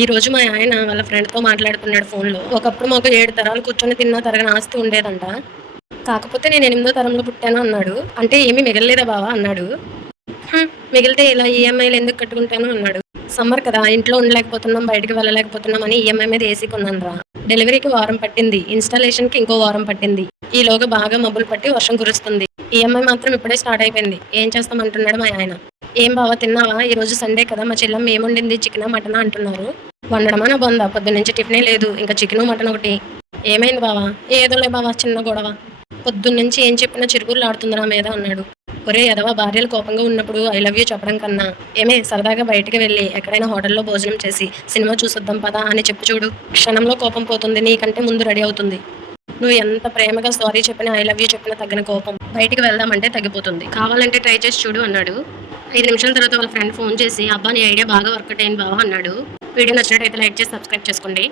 ఈ రోజు మా ఆయన వాళ్ళ ఫ్రెండ్తో మాట్లాడుకున్నాడు ఫోన్లో ఒకప్పుడు మాకు ఏడు తరాలు కూర్చొని తిన్నా తరగని ఆస్తి ఉండేదంట. కాకపోతే నేను ఎనిమిదో తరంలో పుట్టాను అన్నాడు. అంటే ఏమీ మిగలలేదా బావా? అన్నాడు. మిగిలితే ఇలా ఈఎంఐలు ఎందుకు కట్టుకుంటాను? అన్నాడు. సమ్మర్ కదా ఇంట్లో ఉండలేకపోతున్నాం బయటికి వెళ్ళలేకపోతున్నాం అని ఈఎంఐ మీద ఏసీ కొన్నాను రా డెలివరీకి వారం పట్టింది. ఇన్స్టాలేషన్కి ఇంకో వారం పట్టింది. ఈలోగా బాగా మబ్బులు పట్టి వర్షం కురుస్తుంది. ఈఎంఐ మాత్రం ఇప్పుడే స్టార్ట్ అయిపోయింది. ఏం చేస్తామంటున్నాడు మా ఆయన. ఏం బావా తిన్నావా? ఈరోజు సండే కదా మా చెల్లెమ్మ ఏముండింది? Chicken mutton? అంటున్నారు. వండడమా? నా బొంద. పొద్దు నుంచి టిఫినే లేదు. ఇంకా చికెన్ మటన్ ఒకటి. ఏమైంది బావా? ఏదోలే బావా చిన్న గొడవ. పొద్దున్నుంచి ఏం చెప్పినా చిరుగులు ఆడుతుంది నా మీద అన్నాడు. ఒరే ఎదవా భార్యలు కోపంగా ఉన్నప్పుడు ఐ లవ్ యూ చెప్పడం కన్నా. ఏమే సరదాగా బయటికి వెళ్ళి ఎక్కడైనా హోటల్లో భోజనం చేసి సినిమా చూసొద్దాం పదా అని చెప్పు చూడు. క్షణంలో కోపం పోతుంది. నీకంటే ముందు రెడీ అవుతుంది. నువ్వు ఎంత ప్రేమగా సారీ చెప్పినా ఐ లవ్ యూ చెప్పినా తగ్గిన కోపం. బయటికి వెళ్దామంటే తగ్గిపోతుంది. కావాలంటే ట్రై చేసి చూడు అన్నాడు. ఐదు నిమిషాల తర్వాత వాళ్ళ ఫ్రెండ్ ఫోన్ చేసి అబ్బా నీ ఐడియా బాగా వర్కౌట్ అయింది బావా అన్నాడు. వీడియో నచ్చినట్టయితే లైక్ చేసి సబ్స్క్రైబ్ చేసుకోండి.